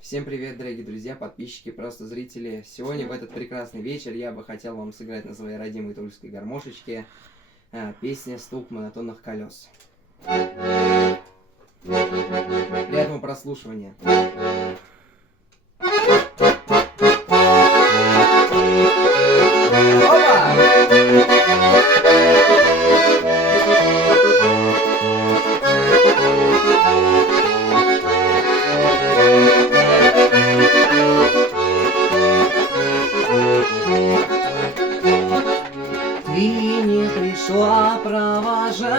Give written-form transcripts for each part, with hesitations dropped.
Всем привет, дорогие друзья, подписчики, просто зрители. Сегодня, в этот прекрасный вечер, я бы хотел вам сыграть на своей родимой тульской гармошечке песня «Стук монотонных колес». Приятного прослушивания. Ты не пришла провожать,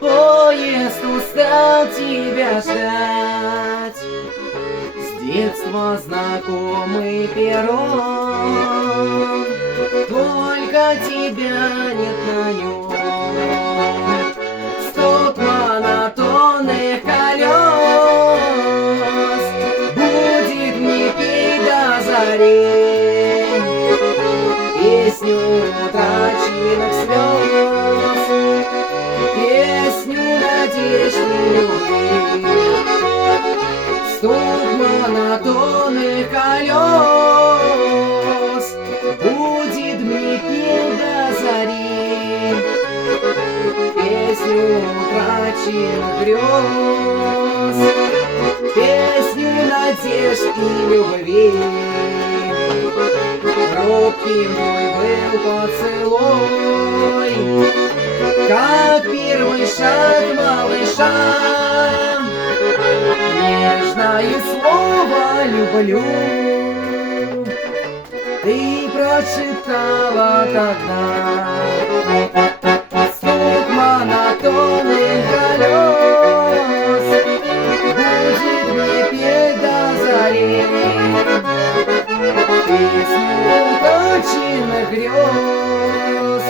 поезд устал тебя ждать. С детства знакомый перрон, только тебя нет на нем. Стук монотонных колес будет мне петь до зари. Песню утраченных слез, песню надежд и любви. Стук монотонных колес будет мне петь до зари. Песню утраченных грез, песню надежд и любви. Робкий мой был поцелуй, как первый шаг малыша. Нежное слово «люблю» ты прочитала тогда. Стук монотонных колес будет мне петь до зари. Песню утраченных грез,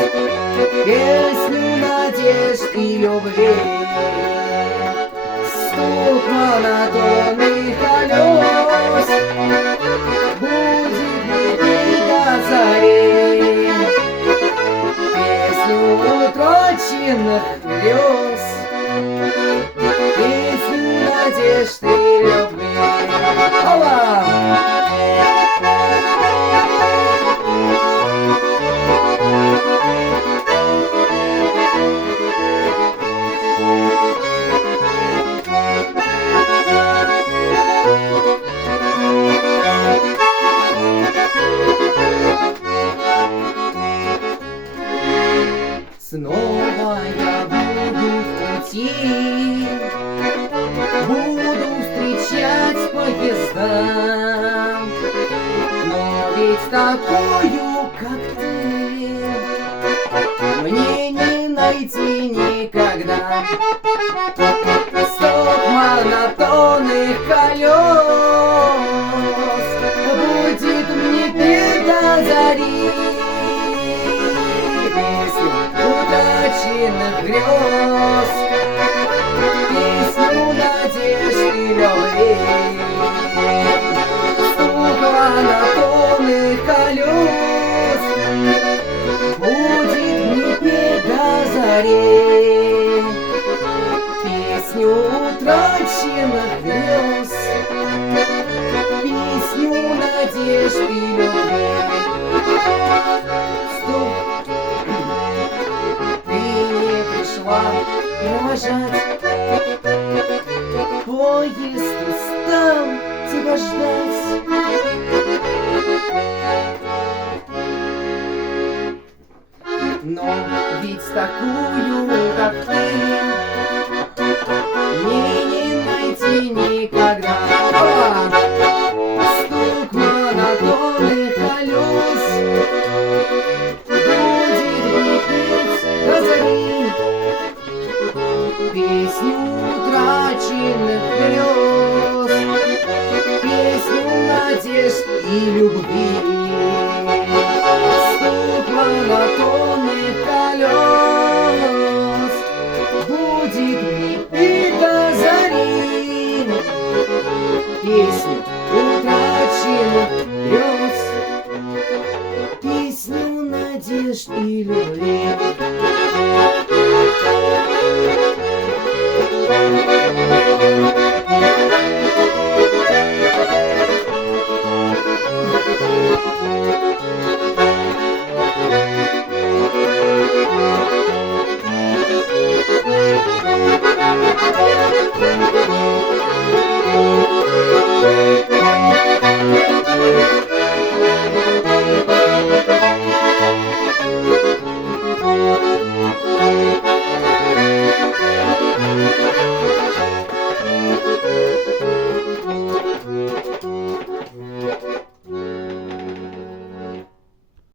песню надежд и любви. Стук монотонных колес будет мне петь до зари. Песню утраченных грез, песню надежд и любви. Алла! Снова я буду в пути, буду встречать поезда, но ведь такую, как ты, мне не найти никогда. Стук монотонных колес будет мне петь до зари. Песню утраченных грез, песню надежд и любви. Стук монотонных колес будет мне петь до зари. Песню утраченных грез, песню надежд и любви. Провожать, поезд устал тебя ждать. Но ведь такую, как ты, мне не найти никогда. Стук монотонных колес будет мне петь до зари. Песню утраченных грез, песню надежд и любви.